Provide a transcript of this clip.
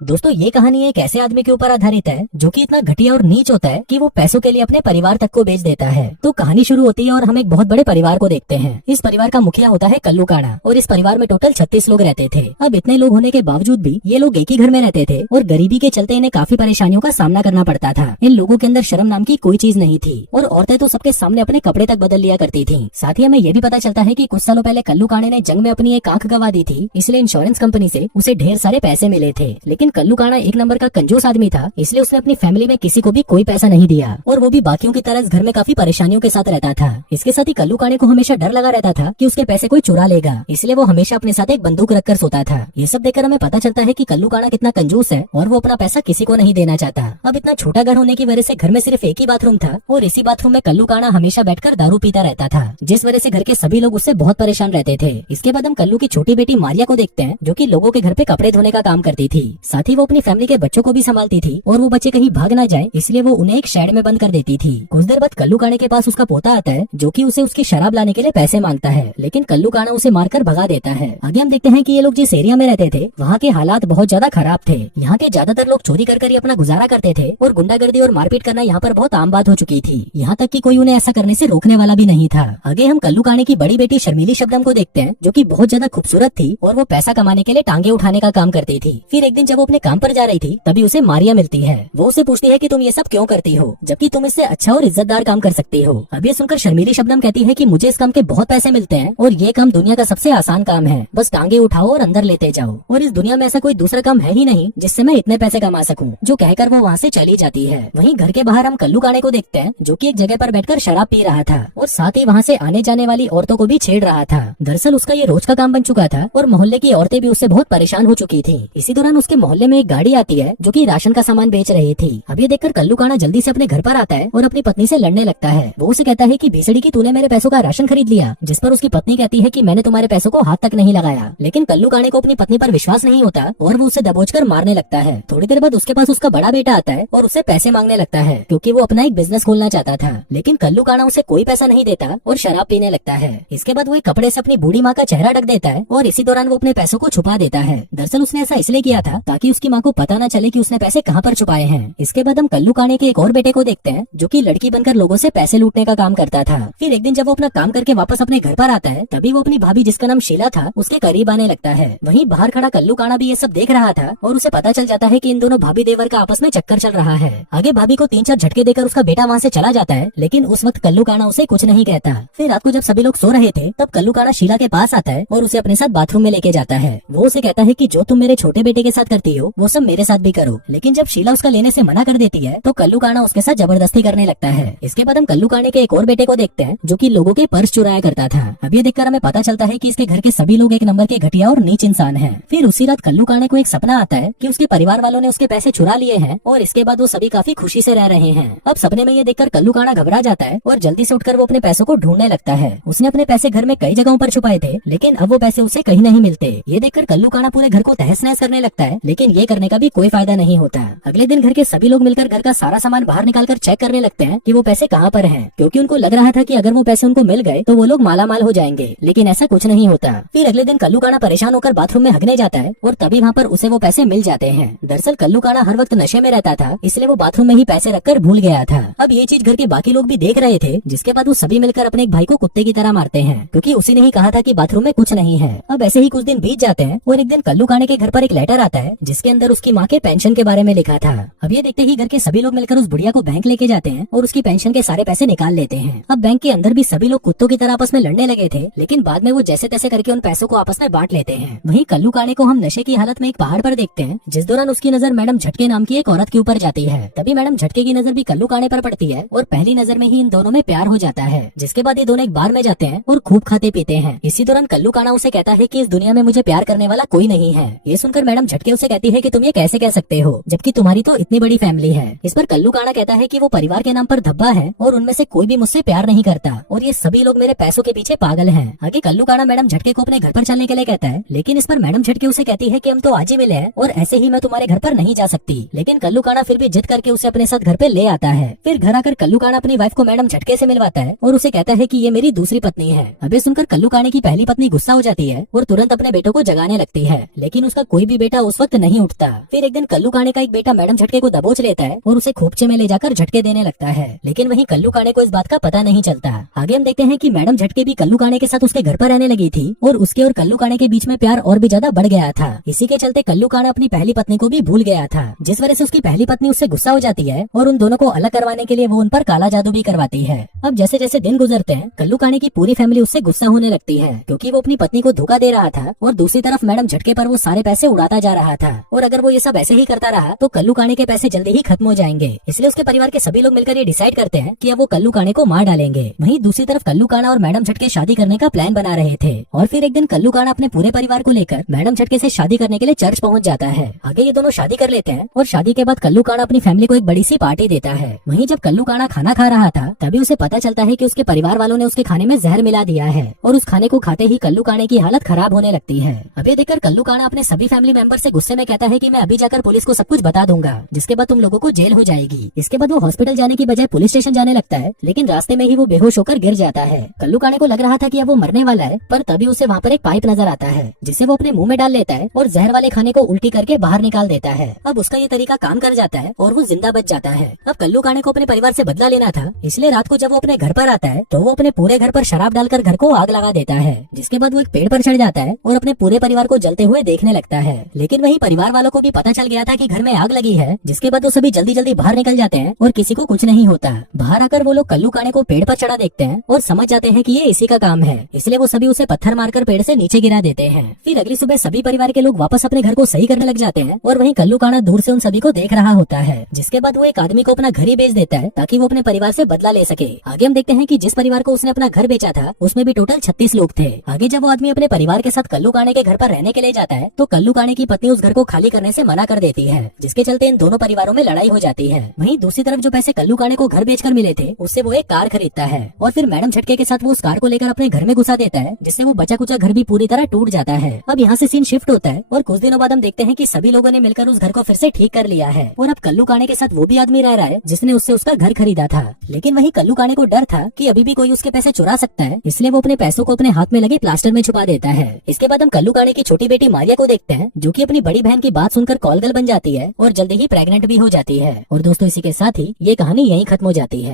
दोस्तों ये कहानी एक ऐसे आदमी के ऊपर आधारित है जो कि इतना घटिया और नीच होता है कि वो पैसों के लिए अपने परिवार तक को बेच देता है। तो कहानी शुरू होती है और हम एक बहुत बड़े परिवार को देखते हैं। इस परिवार का मुखिया होता है कल्लू काड़ा और इस परिवार में टोटल 36 लोग रहते थे। अब इतने लोग होने के बावजूद भी ये लोग एक ही घर में रहते थे और गरीबी के चलते इन्हें काफी परेशानियों का सामना करना पड़ता था। इन लोगों के अंदर शर्म नाम की कोई चीज नहीं थी और औरतें तो सबके सामने अपने कपड़े तक बदल लिया करती थी। साथ ही हमें ये भी पता चलता है कि कुछ सालों पहले कल्लू काड़े ने जंग में अपनी एक आंख गंवा दी थी, इसलिए इंश्योरेंस कंपनी से उसे ढेर सारे पैसे मिले थे। लेकिन कल्लू काड़ा एक नंबर का कंजूस आदमी था, इसलिए उसने अपनी फैमिली में किसी को भी कोई पैसा नहीं दिया और वो भी बाकियों की तरह इस घर में काफी परेशानियों के साथ रहता था। इसके साथ ही कल्लू काड़े को हमेशा डर लगा रहता था कि उसके पैसे कोई चुरा लेगा, इसलिए वो हमेशा अपने साथ एक बंदूक रखकर सोता था। ये सब देखकर हमें पता चलता है कि कल्लू काड़ा कितना कंजूस है और वो अपना पैसा किसी को नहीं देना चाहता। अब इतना छोटा घर होने की वजह से घर में सिर्फ एक ही बाथरूम था और इसी बाथरूम में कल्लू काड़ा हमेशा बैठकर दारू पीता रहता था, जिस वजह से घर के सभी लोग उससे बहुत परेशान रहते थे। इसके बाद हम कल्लू की छोटी बेटी मारिया को देखते हैं, जो कि लोगों के घर पे कपड़े धोने का काम करती थी। साथ ही वो अपनी फैमिली के बच्चों को भी संभालती थी और वो बच्चे कहीं भाग ना जाए, इसलिए वो उन्हें एक शेड में बंद कर देती थी। कुछ देर बाद कल्लू काड़े के पास उसका पोता आता है, जो कि उसे उसकी शराब लाने के लिए पैसे मांगता है, लेकिन कल्लू काड़ा उसे मारकर भगा देता है। आगे हम देखते हैं कि ये लोग जिस एरिया में रहते थे वहाँ के हालात बहुत ज्यादा खराब थे। यहाँ के ज्यादातर लोग चोरी कर ही अपना गुजारा करते थे और गुंडागर्दी और मारपीट करना यहाँ पर बहुत आम बात हो चुकी थी। यहाँ तक कि कोई उन्हें ऐसा करने से रोकने वाला भी नहीं था। आगे हम कल्लू काड़े की बड़ी बेटी शर्मीली शबनम को देखते हैं, जो कि बहुत ज्यादा खूबसूरत थी और वो पैसा कमाने के लिए टांगे उठाने का काम करती थी। फिर एक दिन जब वो अपने काम पर जा रही थी तभी उसे मारिया मिलती है। वो उसे पूछती है कि तुम ये सब क्यों करती हो, जबकि तुम इससे अच्छा और इज्जतदार काम कर सकती हो। अब ये सुनकर शर्मीली शबनम कहती है कि मुझे इस काम के बहुत पैसे मिलते हैं और ये काम दुनिया का सबसे आसान काम है, बस टांगे उठाओ और अंदर लेते जाओ और इस दुनिया में ऐसा कोई दूसरा काम है ही नहीं जिससे मैं इतने पैसे कमा सकूं। जो कहकर वो वहाँ से चली जाती है। वहीं घर के बाहर हम कल्लू काड़े को देखते हैं, जो कि एक जगह पर बैठकर शराब पी रहा था और साथ ही वहाँ से आने जाने वाली औरतों को भी छेड़ रहा था। दरअसल उसका ये रोज का काम बन चुका था और मोहल्ले की औरतें भी उससे बहुत परेशान हो चुकी थी। इसी दौरान उसके मोहल्ले में एक गाड़ी आती है जो कि राशन का सामान बेच रही थी। अब ये देखकर कल्लू काड़ा जल्दी से अपने घर पर आता है और अपनी पत्नी से लड़ने लगता है। वो उसे कहता है कि भीसड़ी की तूने मेरे पैसों का राशन खरीद लिया, जिस पर उसकी पत्नी कहती है कि मैंने तुम्हारे पैसों को हाथ तक नहीं लगाया। लेकिन कल्लू काड़े को अपनी पत्नी पर विश्वास नहीं होता और वो उसे दबोचकर मारने लगता है। थोड़ी देर बाद उसके पास उसका बड़ा बेटा आता है और उससे पैसे मांगने लगता है, क्योंकि वो अपना एक बिजनेस खोलना चाहता था। लेकिन कल्लू काड़ा उसे कोई पैसा नहीं देता और शराब पीने लगता है। इसके बाद वो एक कपड़े से अपनी बूढ़ी माँ का चेहरा ढक देता है और इसी दौरान वो अपने पैसों को छुपा देता है। दरअसल उसने ऐसा इसलिए किया था ताकि उसकी माँ को पता न चले कि उसने पैसे कहाँ पर छुपाए हैं। इसके बाद हम कल्लू काड़े के एक और बेटे को देखते हैं, जो कि लड़की बनकर लोगों से पैसे लूटने का काम करता था। फिर एक दिन जब वो अपना काम करके वापस अपने घर पर आता है तभी वो अपनी भाभी, जिसका नाम शीला था, उसके करीब आने लगता है। वहीं बाहर खड़ा कल्लू काड़ा भी ये सब देख रहा था और उसे पता चल जाता है कि इन दोनों भाभी देवर का आपस में चक्कर चल रहा है। आगे भाभी को 3-4 झटके देकर उसका बेटा वहाँ से चला जाता है, लेकिन उस वक्त कल्लू काड़ा उसे कुछ नहीं कहता। फिर रात को जब सभी लोग सो रहे थे तब कल्लू काड़ा शीला के पास आता है और उसे अपने साथ बाथरूम में लेके जाता है। वो उसे कहता है कि जो तुम मेरे छोटे बेटे के साथ करती हो वो सब मेरे साथ भी करो। लेकिन जब शीला उसका लेने से मना कर देती है तो कल्लू काड़ा उसके साथ जबरदस्ती करने लगता है। इसके बाद हम कल्लू काड़े के एक और बेटे को देखते हैं, जो कि लोगों के पर्स चुराया करता था। अब ये देखकर हमें पता चलता है कि इसके घर के सभी लोग एक नंबर के घटिया और नीच इंसान हैं। फिर उसी रात कल्लू काड़े को एक सपना आता है कि उसके परिवार वालों ने उसके पैसे चुरा लिए हैं और इसके बाद वो सभी काफी खुशी से रह रहे हैं। अब सपने में ये देखकर कल्लू काड़ा घबरा जाता है और जल्दी से उठकर वो अपने पैसों को ढूंढने लगता है। उसने अपने पैसे घर में कई जगहों पर छुपाए थे, लेकिन अब वो पैसे उसे कहीं नहीं मिलते। ये देखकर कल्लू काड़ा पूरे घर को तहस नहस करने लगता है, लेकिन ये करने का भी कोई फायदा नहीं होता। अगले दिन घर के सभी लोग मिलकर घर का सारा सामान बाहर निकालकर चेक करने लगते हैं कि वो पैसे कहाँ पर हैं, क्योंकि उनको लग रहा था कि अगर वो पैसे उनको मिल गए तो वो लोग माला माल हो जाएंगे, लेकिन ऐसा कुछ नहीं होता। फिर अगले दिन कल्लू काड़ा परेशान होकर बाथरूम में हगने जाता है और तभी वहाँ पर उसे वो पैसे मिल जाते हैं। दरअसल कल्लू काड़ा हर वक्त नशे में रहता था, इसलिए वो बाथरूम में ही पैसे रखकर भूल गया था। अब ये चीज घर के बाकी लोग भी देख रहे थे, जिसके बाद वो सभी मिलकर अपने एक भाई को कुत्ते की तरह मारते हैं, क्योंकि उसी ने ही कहा था कि बाथरूम में कुछ नहीं है। अब ऐसे ही कुछ दिन बीत जाते हैं और एक दिन कल्लू काड़े के घर पर एक लेटर आता है, जिसके अंदर उसकी माँ के पेंशन के बारे में लिखा था। अब ये देखते ही घर के सभी लोग मिलकर उस बुढ़िया को बैंक लेके जाते हैं और उसकी पेंशन के सारे पैसे निकाल लेते हैं। अब बैंक के अंदर भी सभी लोग कुत्तों की तरह आपस में लड़ने लगे थे, लेकिन बाद में वो जैसे तैसे करके उन पैसों को आपस में बांट लेते हैं। वहीं कल्लू काड़े को हम नशे की हालत में एक पहाड़ पर देखते हैं, जिस दौरान उसकी नजर मैडम झटके नाम की एक औरत के ऊपर जाती है। तभी मैडम झटके की नजर भी कल्लू काड़े पर पड़ती है और पहली नजर में ही इन दोनों में प्यार हो जाता है। जिसके बाद ये दोनों एक बार में जाते हैं और खूब खाते पीते हैं। इसी दौरान कल्लू काड़ा उसे कहता है कि इस दुनिया में मुझे प्यार करने वाला कोई नहीं है। ये सुनकर मैडम झटके उसे कहती है कि तुम ये कैसे कह सकते हो, जबकि तुम्हारी तो इतनी बड़ी फैमिली है। इस पर कल्लू काड़ा कहता है कि वो परिवार के नाम पर धब्बा है और उनमें से कोई भी मुझसे प्यार नहीं करता और ये सभी लोग मेरे पैसों के पीछे पागल हैं। आगे कल्लू काड़ा मैडम झटके को अपने घर पर चलने के लिए कहता है, लेकिन इस पर मैडम झटके उसे कहती है कि हम तो आज ही मिले हैं और ऐसे ही मैं तुम्हारे घर पर नहीं जा सकती। लेकिन कल्लू काड़ा फिर भी जिद करके उसे अपने साथ घर पे ले आता है। फिर घर आकर कल्लू काड़ा अपनी वाइफ को मैडम झटके से मिलवाता है और उसे कहता है कि ये मेरी दूसरी पत्नी है। अब ये सुनकर कल्लू काड़े की पहली पत्नी गुस्सा हो जाती है और तुरंत अपने बेटों को जगाने लगती है, लेकिन उसका कोई भी बेटा उस वक्त नहीं नहीं उठता। फिर एक दिन कल्लू काणे का एक बेटा मैडम झटके को दबोच लेता है और उसे खोपचे में ले जाकर झटके देने लगता है, लेकिन वहीं कल्लू काणे को इस बात का पता नहीं चलता। आगे हम देखते हैं कि मैडम झटके भी कल्लू काणे के साथ उसके घर पर रहने लगी थी और उसके और कल्लू काणे के बीच में प्यार और भी ज्यादा बढ़ गया था। इसी के चलते कल्लू काणा अपनी पहली पत्नी को भी भूल गया था, जिस वजह से उसकी पहली पत्नी उससे गुस्सा हो जाती है और उन दोनों को अलग करवाने के लिए वो उन पर काला जादू भी करवाती है। अब जैसे जैसे दिन गुजरते हैं कल्लू काणे की पूरी फैमिली उससे गुस्सा होने लगती है, क्योंकि वो अपनी पत्नी को धोखा दे रहा था और दूसरी तरफ मैडम झटके पर वो सारे पैसे उड़ाता जा रहा था। और अगर वो ये सब ऐसे ही करता रहा तो कल्लू काणे के पैसे जल्दी ही खत्म हो जाएंगे। इसलिए उसके परिवार के सभी लोग मिलकर ये डिसाइड करते हैं कि अब वो कल्लू काणे को मार डालेंगे। वहीं दूसरी तरफ कल्लू काणा और मैडम झटके शादी करने का प्लान बना रहे थे। और फिर एक दिन कल्लू काणा अपने पूरे परिवार को लेकर मैडम झटके से शादी करने के लिए चर्च पहुंच जाता है। आगे ये दोनों शादी कर लेते हैं और शादी के बाद कल्लू काणा अपनी फैमिली को एक बड़ी सी पार्टी देता है। वहीं जब कल्लू काणा खाना खा रहा था तभी उसे पता चलता है कि उसके परिवार वालों ने उसके खाने में जहर मिला दिया है और उस खाने को खाते ही कल्लू काणे की हालत खराब होने लगती है। अब ये देखकर कल्लू काणा अपने सभी फैमिली मेंबर से गुस्से में कहता है कि मैं अभी जाकर पुलिस को सब कुछ बता दूंगा, जिसके बाद तुम लोगों को जेल हो जाएगी। इसके बाद वो हॉस्पिटल जाने की बजाय पुलिस स्टेशन जाने लगता है, लेकिन रास्ते में ही वो बेहोश होकर गिर जाता है। कल्लू काणे को लग रहा था कि अब वो मरने वाला है, पर तभी उसे वहाँ पर एक पाइप नजर आता है, जिसे वो अपने मुंह में डाल लेता है और जहर वाले खाने को उल्टी करके बाहर निकाल देता है। अब उसका ये तरीका काम कर जाता है और वो जिंदा बच जाता है। अब कल्लू काणे को अपने परिवार से बदला लेना था, इसलिए रात को जब वो अपने घर पर आता है तो वो अपने पूरे घर पर शराब डालकर घर को आग लगा देता है, जिसके बाद वो एक पेड़ पर चढ़ जाता है और अपने पूरे परिवार को जलते हुए देखने लगता है। लेकिन वही परिवार वालों को भी पता चल गया था कि घर में आग लगी है, जिसके बाद वो सभी जल्दी जल्दी बाहर निकल जाते हैं और किसी को कुछ नहीं होता। बाहर आकर वो लोग कल्लू काणे को पेड़ पर चढ़ा देखते हैं और समझ जाते हैं कि ये इसी का काम है, इसलिए वो सभी उसे पत्थर मारकर पेड़ से नीचे गिरा देते हैं। फिर अगली सुबह सभी परिवार के लोग वापस अपने घर को सही करने लग जाते हैं और वहीं कल्लू काणा दूर से उन सभी को देख रहा होता है, जिसके बाद वो एक आदमी को अपना घर ही बेच देता है ताकि वो अपने परिवार से बदला ले सके। आगे हम देखते हैं कि जिस परिवार को उसने अपना घर बेचा था उसमें भी टोटल 36 लोग थे। आगे जब वो आदमी अपने परिवार के साथ कल्लू काणे के घर पर रहने के लिए जाता है तो कल्लू काणे की पत्नी उस घर को खाली करने से मना कर देती है, जिसके चलते इन दोनों परिवारों में लड़ाई हो जाती है। वहीं दूसरी तरफ जो पैसे कल्लू काणे को घर बेचकर मिले थे उससे वो एक कार खरीदता है और फिर मैडम झटके के साथ वो उस कार को लेकर अपने घर में घुसा देता है, जिससे वो बचा कुचा घर भी पूरी तरह टूट जाता है। अब यहाँ से सीन शिफ्ट होता है और कुछ दिनों बाद हम देखते हैं कि सभी लोगों ने मिलकर उस घर को फिर से ठीक कर लिया है और अब कल्लू काणे के साथ वो भी आदमी रह रहा है जिसने उससे उसका घर खरीदा था। लेकिन वही कल्लू काणे को डर था कि अभी भी कोई उसके पैसे चुरा सकता है, इसलिए वो अपने पैसों को अपने हाथ में लगे प्लास्टर में छुपा देता है। इसके बाद हम कल्लू काणे की छोटी बेटी मारिया को देखते हैं, जो कि अपनी बड़ी बहन की बात सुनकर कॉल गर्ल बन जाती है और जल्दी ही प्रेग्नेंट भी हो जाती है। और दोस्तों इसी के साथ ही ये कहानी यहीं खत्म हो जाती है।